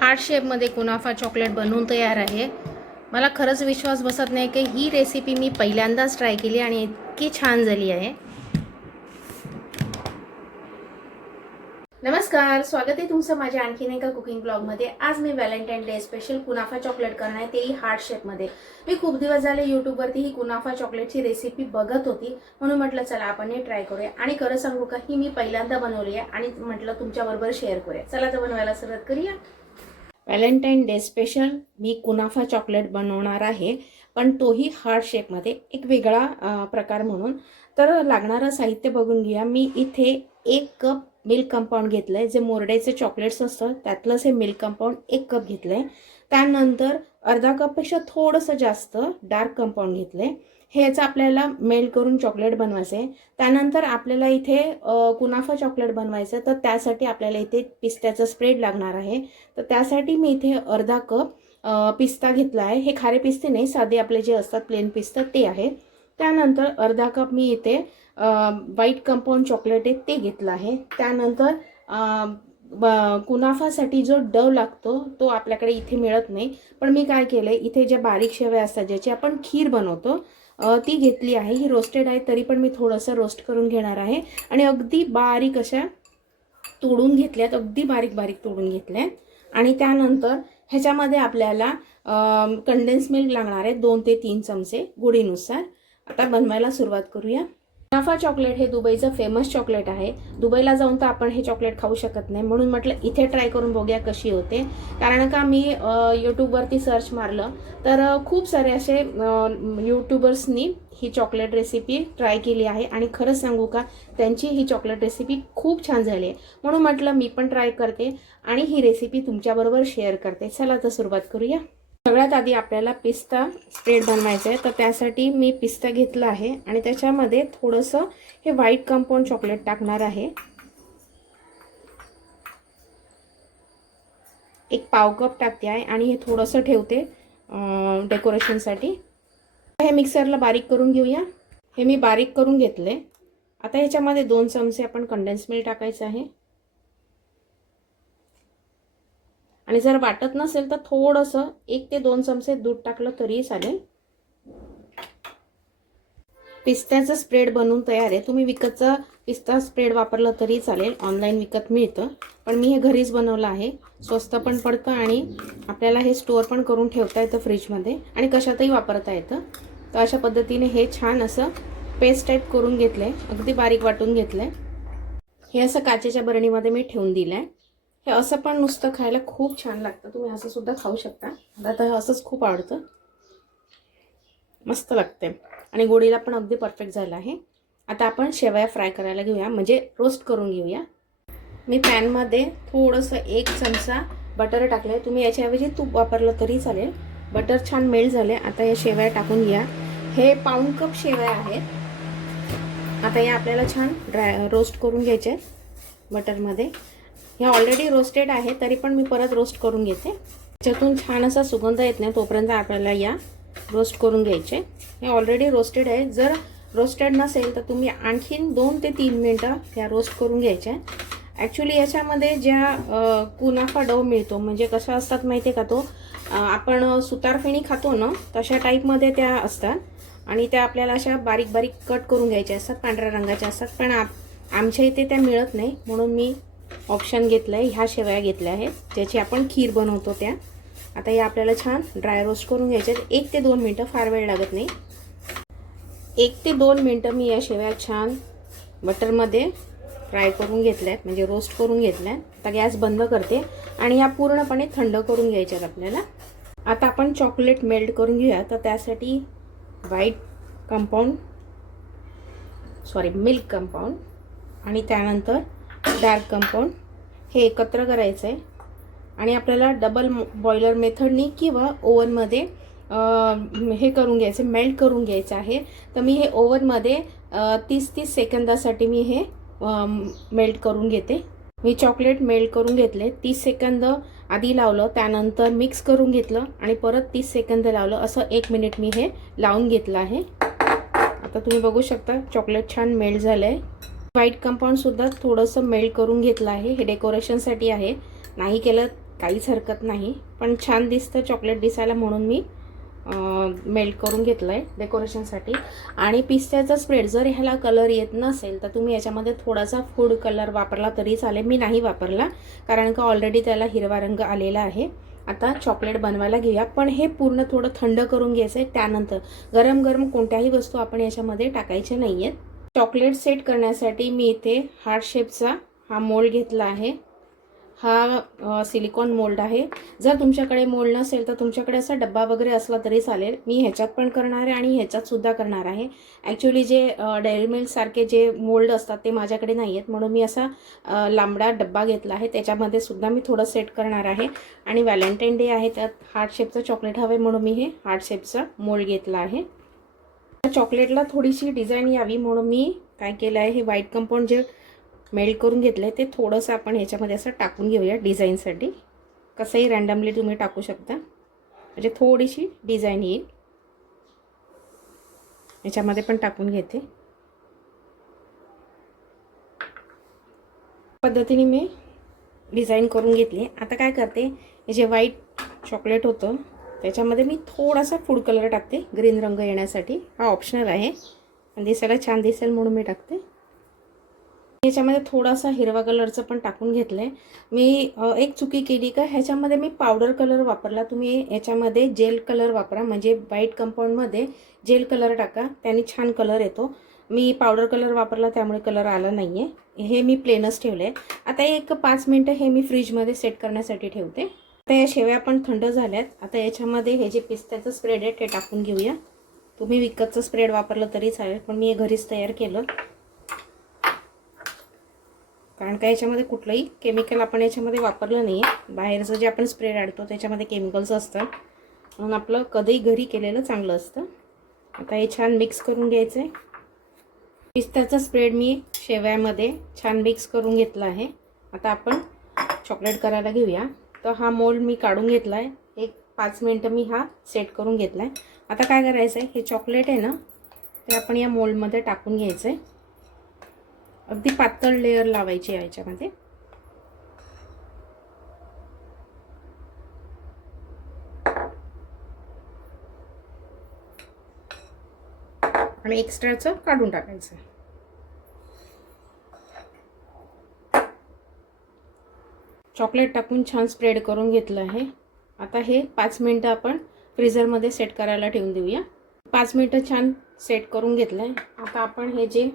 Heart शेपमध्ये कुनाफा chocolate बनवून तयार आहे। मला खरंच विश्वास बसत नाही की ही रेसिपी मी पहिल्यांदाच ट्राय केली आणि इतकी छान झाली आहे। नमस्कार, स्वागत आहे तुमचं माझ्या आणखीन एका कुकिंग ब्लॉगमध्ये। आज मी व्हॅलेंटाईन डे स्पेशल कुनाफा चॉकलेट करणार आहे, तेही हार्ट शेपमध्ये। मी खूप दिवस झाले यूट्यूबवरती ही कुनाफा चॉकलेटची रेसिपी बघत होती, म्हणून म्हटलं चला आपण हे ट्राय करूया। आणि खरं सांगू का, ही मी पहिल्यांदा बनवली आहे आणि म्हटलं तुमच्याबरोबर शेअर करूया। चला तर बनवायला सुरुवात करूया। व्हॅलेंटाईन डे स्पेशल मी कुनाफा चॉकलेट बनवणार आहे, पण तोही हार्ट शेपमध्ये, एक वेगळा प्रकार म्हणून। तर लागणारं साहित्य बघून घ्या। मी इथे 1 कप मिल्क कंपाऊंड घेतलंय, जे मोरडेचे चॉकलेट्स असतात त्यातलंच हे मिल्क कंपाऊंड 1 कप घेतलंय। त्यानंतर अर्धा कपपेक्षा थोडंसं जास्त डार्क कंपाऊंड घेतलंय। हे याचं आपल्याला मेल्ट करून चॉकलेट बनवायचं आहे। त्यानंतर आपल्याला इथे कुनाफा चॉकलेट बनवायचं आहे, तर त्यासाठी आपल्याला इथे पिस्त्याचं स्प्रेड लागणार आहे। तर त्यासाठी मी इथे अर्धा कप पिस्ता घेतला आहे। हे खारे पिस्ते नाही, साधे आपले जे असतात प्लेन पिस्ता ते आहे। त्यानंतर अर्धा कप मी इथे व्हाईट कंपाऊंड चॉकलेट आहे ते घेतलं आहे। त्यानंतर कुनाफासाठी जो डव लागतो तो आपल्याकडे इथे मिळत नाही, पण मी काय केलंय, इथे ज्या बारीक शेवया असतात ज्याची आपण खीर बनवतो ती घेतली आहे। ही रोस्टेड आहे, तरी पण मी थोडंसं रोस्ट करून घेणार आहे आणि अगदी बारीक अशा तोडून घेतल्यात, अगदी बारीक बारीक तोडून घेतल्यात। आणि त्यानंतर ह्याच्यामध्ये आपल्याला कंडेन्स मिल्क लागणार आहे 2 ते 3 चमचे गोडीनुसार। आता बनवायला सुरुवात करूया। कुनाफा चॉकलेट हे दुबईचं फेमस चॉकलेट आहे। दुबईला जाऊन तर आपण हे चॉकलेट खाऊ शकत नाही, म्हणून म्हटलं इथे ट्राय करून बघूया कशी होते। कारण का मी यूट्यूबवरती सर्च मारलं तर खूप सारे असे यूट्यूबर्सनी ही चॉकलेट रेसिपी ट्राय केली आहे आणि खरंच सांगू का, त्यांची ही चॉकलेट रेसिपी खूप छान झाली आहे। म्हणून म्हटलं मी पण ट्राय करते आणि ही रेसिपी तुमच्याबरोबर शेअर करते। चला तर सुरुवात करूया। सगळ्यात आधी आपल्याला पिस्ता स्प्रेड बनवायचा आहे, तर त्यासाठी मी पिस्ता घेतला आहे आणि त्याच्यामध्ये थोडंसं हे व्हाईट कंपाऊंड चॉकलेट टाकणार आहे। 1 पाव कप टाकते आहे आणि हे थोडंसं ठेवते डेकोरेशनसाठी। हे मिक्सरला बारीक करून घेऊया। हे मी बारीक करून घेतले। आता ह्याच्यामध्ये 2 चमचे आपण कंडेन्स मिल्क टाकायचं आहे आणि जर वाटत नसेल तर थोडंसं 1 ते 2 चमचे दूध टाकलं तरी चालेल। पिस्त्याचं स्प्रेड बनवून तयार आहे। तुम्ही विकतचा पिस्ता स्प्रेड वापरलं तरी चालेल, ऑनलाईन विकत मिळतं, पण मी हे घरीच बनवलं आहे। स्वस्त पण पडतं आणि आपल्याला हे स्टोअर पण करून ठेवता येतं फ्रीजमध्ये आणि कशातही वापरता येतं। तर अशा पद्धतीने हे छान असं पेस्ट टाईप करून घेतलंय, अगदी बारीक वाटून घेतलंय। हे असं काचेच्या बरणीमध्ये मी ठेवून दिलंय। हे असं पण नुसतं खायला खूप छान लागतं, तुम्ही असं सुद्धा खाऊ शकता। मला तर हे असंच खूप आवडतं, मस्त लागते आणि गोडीला पण अगदी परफेक्ट झालं आहे। आता आपण शेवया फ्राय करायला घेऊया, म्हणजे रोस्ट करून घेऊया। मी पॅनमध्ये थोडंसं 1 चमचा बटर टाकलं आहे, तुम्ही याच्याऐवजी तूप वापरलं तरी चालेल। बटर छान मेल्ट झाले। आता या शेवया टाकून घ्या। हे पाऊण कप शेवया आहेत। आता या आपल्याला छान रोस्ट करून घ्यायचे बटरमध्ये। हे ऑलरेडी रोस्टेड आहे, तरी पण मी परत रोस्ट करून घेते। त्याच्यातून छान असा सुगंध येत नाही तोपर्यंत आपल्याला या रोस्ट करून घ्यायचे। हे ऑलरेडी रोस्टेड आहे, जर रोस्टेड नसेल तर तुम्ही आणखीन 2 ते 3 मिनिटं ह्या रोस्ट करून घ्यायच्या। ॲक्च्युली याच्यामध्ये ज्या कुनाफा डव मिळतो, म्हणजे कशा असतात माहिती आहे का, तो आपण सुतारफेणी खातो ना तशा टाईपमध्ये त्या असतात आणि त्या आपल्याला अशा बारीक बारीक कट करून घ्यायच्या असतात, पांढऱ्या रंगाच्या असतात, पण आमच्या इथे त्या मिळत नाही, म्हणून मी ऑप्शन घेतलं आहे, ह्या शेवया घेतल्या आहेत ज्याची आपण खीर बनवतो त्या। आता या आपल्याला छान ड्राय रोस्ट करून घ्यायचे। 1 ते 2 मिनिटं, फार वेळ लागत नाही। 1 ते 2 मिनिटं मी या शेवया छान बटरमध्ये फ्राय करून घेतल्यात, म्हणजे रोस्ट करून घेतल्यात। आता गॅस बंद करते आणि या पूर्णपणे थंड करून घ्यायच्यात आपल्याला। आता आपण चॉकलेट मेल्ट करून घेऊया। तर त्यासाठी मिल्क कंपाऊंड आणि त्यानंतर डार्क कंपाऊंड हे एकत्र करायचं आहे आणि आपल्याला डबल बॉयलर मेथडनी किंवा ओव्हनमध्ये हे करून घ्यायचं, मेल्ट करून घ्यायचं आहे। तर मी हे ओव्हनमध्ये 30 सेकंदासाठी मी हे मेल्ट करून घेते। मी चॉकलेट मेल्ट करून घेतले, 30 सेकंद आधी लावलं, त्यानंतर मिक्स करून घेतलं आणि परत 30 सेकंद लावलं, असं 1 मिनिट मी हे लावून घेतलं आहे। आता तुम्ही बघू शकता चॉकलेट छान मेल्ट झालं आहे। व्हाईट कंपाऊंड सुद्धा थोडंसं मेल्ट करून घेतलं आहे, हे डेकोरेशनसाठी आहे, नाही केलं काहीच हरकत नाही, पण छान दिसतं चॉकलेट दिसायला म्हणून मी मेल्ट करून घेतलं आहे डेकोरेशनसाठी. आणि पिस्त्याचा स्प्रेड जर ह्याला कलर येत नसेल तर तुम्ही याच्यामध्ये थोडासा फूड कलर वापरला तरी चालेल. मी नाही वापरला कारण का ऑलरेडी त्याला हिरवा रंग आलेला आहे. आता चॉकलेट बनवायला घेऊया, पण हे पूर्ण थोडं थंड करून घ्यायचं आहे. त्यानंतर गरम गरम कोणत्याही वस्तू आपण याच्यामध्ये टाकायच्या नाही आहेत. चॉकलेट सेट करण्यासाठी मी इथे हार्ट शेपचा हा मोल्ड घेतला आहे. हा सिलिकॉन मोल्ड आहे. जर तुमच्याकडे मोल्ड नसेल तर तुमच्याकडे असा डब्बा वगैरे असला तरी चालेल. मी ह्याच्यात पण करणार आहे आणि ह्याच्यात सुद्धा करणार आहे. ॲक्च्युली जे डेअरी मिल्क सारखे जे मोल्ड असतात ते माझ्याकडे नाही आहेत, म्हणून मी असा लांबडा डब्बा घेतला आहे. त्याच्यामध्ये सुद्धा मी थोडं सेट करणार आहे. आणि व्हॅलेंटाईन डे आहे, त्यात हार्ट शेपचं चॉकलेट हवे म्हणून मी हे हार्ट शेपचा मोल्ड घेतला आहे. चॉकलेटला थोडीशी डिझाईन यावी म्हणून मी काय केलं आहे, हे व्हाईट कंपाऊंड जे मेल्ट करून घेतलं आहे ते थोडंसं आपण ह्याच्यामध्ये असं टाकून घेऊया डिझाईनसाठी. कसंही रँडमली तुम्ही टाकू शकता, म्हणजे थोडीशी डिझाईन येईल. ह्याच्यामध्ये पण टाकून घेते. पद्धतीने मी डिझाईन करून घेतली. आता काय करते, हे जे व्हाईट चॉकलेट होतं त्याच्यामध्ये मी थोडासा फूड कलर टाकते ग्रीन रंग येण्यासाठी. हा ऑप्शनल आहे, पण दिसायला छान दिसेल म्हणून मी टाकते. ह्याच्यामध्ये थोडासा हिरवा कलरचं पण टाकून घेतलं आहे. मी एक चुकी केली का ह्याच्यामध्ये मी पावडर कलर वापरला. तुम्ही ह्याच्यामध्ये जेल कलर वापरा, म्हणजे व्हाईट कंपाऊंडमध्ये जेल कलर टाका, त्याने छान कलर येतो. मी पावडर कलर वापरला त्यामुळे कलर आला नाही आहे. हे मी प्लेनच ठेवलं आहे. आता एक 5 मिनटं हे मी फ्रीजमध्ये सेट करण्यासाठी ठेवते. आता या शेवया पण थंड झाल्यात. आता याच्यामध्ये हे जे पिस्त्याचं स्प्रेड आहे ते टाकून घेऊया. तुम्ही विकतचं स्प्रेड वापरलं तरी चालेल, पण मी हे घरीच तयार केलं कारण का याच्यामध्ये कुठलंही केमिकल आपण याच्यामध्ये वापरलं नाही आहे. बाहेरचं जे आपण स्प्रेड आणतो त्याच्यामध्ये केमिकल्स असतात, म्हणून आपलं कधीही घरी केलेलं चांगलं असतं. आता हे छान मिक्स करून घ्यायचं आहे. पिस्त्याचा स्प्रेड मी शेवयामध्ये छान मिक्स करून घेतला आहे. आता आपण चॉकलेट करायला घेऊया. तर हा मोल्ड मी काढून घेतला आहे. एक 5 मिनटं मी हा सेट करून घेतला आहे. आता काय करायचं आहे, हे चॉकलेट आहे ना ते आपण या मोल्डमध्ये टाकून घ्यायचं आहे. अगदी पातळ लेयर लावायची आहे याच्यामध्ये. आणि एक्स्ट्राचं काढून टाकायचं. चॉकलेट टाकून छान स्प्रेड करून घेतलं आहे. आता हे 5 मिनटं आपण फ्रीझरमध्ये सेट करायला ठेवून देऊया. 5 मिनटं छान सेट करून घेतलं आहे. आता आपण हे जे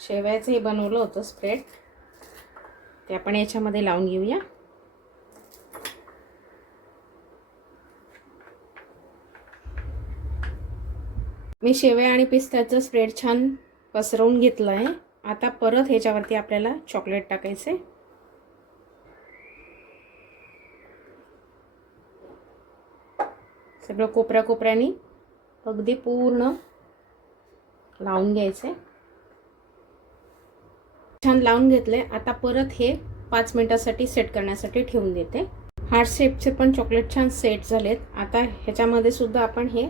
शेवयाचं हे बनवलं होतं स्प्रेड ते आपण याच्यामध्ये लावून घेऊया. मी शेवया आणि पिस्त्याचं स्प्रेड छान पसरवून घेतलं आहे. आता परत ह्याच्यावरती आपल्याला चॉकलेट टाकायचं आहे. सगळं कोपऱ्या कोपऱ्यानी अगदी पूर्ण लावून घ्यायचं आहे. छान लावून घेतले. आता परत हे 5 मिनिटासाठी सेट करण्यासाठी ठेवून देते. हार्ट शेपचे पण चॉकलेट छान सेट झालेत. आता ह्याच्यामध्ये सुद्धा आपण हे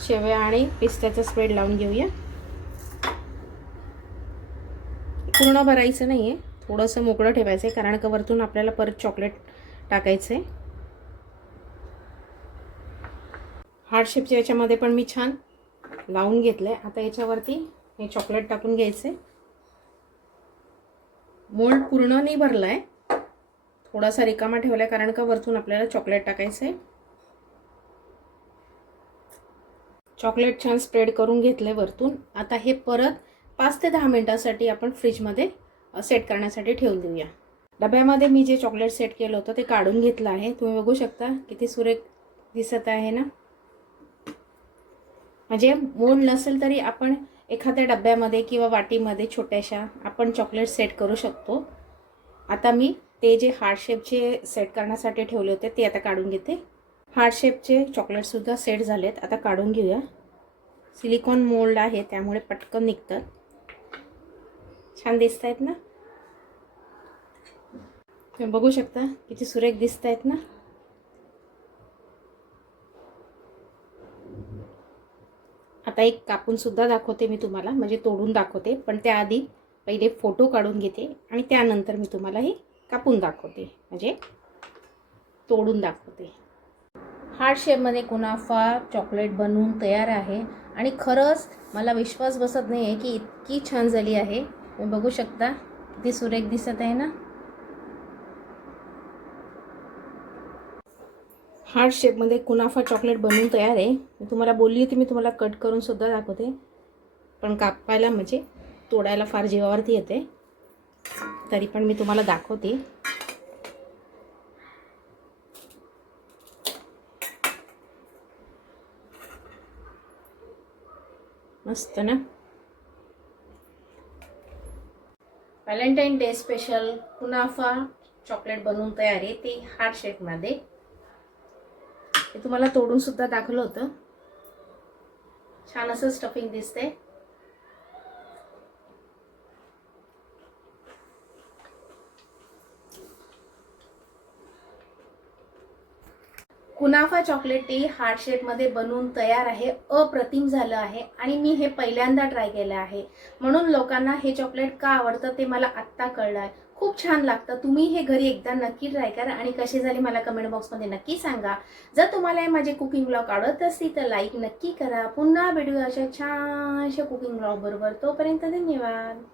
शेवया आणि पिस्त्याचा स्प्रेड लावून घेऊया. पूर्ण भरायचं नाही आहे, थोडंसं मोकळं ठेवायचं आहे कारण का वरतून आपल्याला परत चॉकलेट टाकायचं आहे. हार्ट शेपच्या याच्यामध्ये पण मी छान लावून घेतलं आहे. आता याच्यावरती हे चॉकलेट टाकून घ्यायचं आहे. मोल्ड पूर्ण नाही भरला आहे, थोडासा रिकामा ठेवला आहे कारण का वरतून आपल्याला चॉकलेट टाकायचं आहे. चॉकलेट छान स्प्रेड करून घेतलं आहे वरतून. आता हे परत 5 ते 10 मिनिटांसाठी आपण फ्रीजमध्ये सेट करण्यासाठी ठेवून देऊया. डब्यामध्ये मी जे चॉकलेट सेट केलं होतं ते काढून घेतलं आहे. तुम्ही बघू शकता किती सुरेख दिसत आहे ना. म्हणजे मोल्ड नसेल तरी आपण एखाद्या डब्यामध्ये किंवा वाटीमध्ये छोट्याशा आपण चॉकलेट सेट करू शकतो. आता मी ते जे हार्ट शेपचे सेट करण्यासाठी ठेवले होते ते आता काढून घेते. हार्ट शेपचे चॉकलेटसुद्धा सेट झालेत. आता काढून घेऊया. सिलिकॉन मोल्ड आहे त्यामुळे पटकन निघतात. छान दिसत आहेत ना. तुम्ही बघू शकता किती सुरेख दिसत आहेत ना. आता एक कापून सुद्धा दाखवते मी तुम्हाला, म्हणजे तोडून दाखवते, पण त्याआधी पहिले फोटो काढून घेते आणि त्यानंतर मी तुम्हाला हे कापून दाखवते. म्हणजे तोडून दाखवते. हार्ट शेपमध्ये कुनाफा चॉकलेट बनवून तयार आहे आणि खरंच मला विश्वास बसत नाही आहे की इतकी छान झाली आहे. तुम्ही बघू शकता किती सुरेख दिसत आहे ना. हार्ट शेपमध्ये कुनाफा चॉकलेट बनवून तयार आहे. मी तुम्हाला बोलली होती मी तुम्हाला कट करून सुद्धा दाखवते, पण कापायला म्हणजे तोडायला फार जीवावरती येते, तरी पण मी तुम्हाला दाखवते. मस्त ना. व्हॅलेंटाईन डे स्पेशल कुनाफा चॉकलेट बनवून तयार आहे, ते हार्ट शेपमध्ये. हे तुम्हाला तोडून सुद्धा दाखवलं होतं. छान असं स्टफिंग दिसते. कुनाफा चॉकलेट टी हार्ट शेपमध्ये बनवून तयार आहे. अप्रतिम झालं आहे आणि मी हे पहिल्यांदा ट्राय केलं आहे, म्हणून लोकांना हे चॉकलेट का आवडतं ते मला आत्ता कळलं आहे. खूप छान लागतं. तुम्ही हे घरी एकदा नक्की ट्राय करा आणि कसे झाले मला कमेंट बॉक्समध्ये नक्की सांगा. जर तुम्हाला हे माझे कुकिंग ब्लॉग आवडत असतील तर लाईक नक्की करा. पुन्हा भेटूया अशा छानशा कुकिंग ब्लॉग बरोबर. तोपर्यंत धन्यवाद.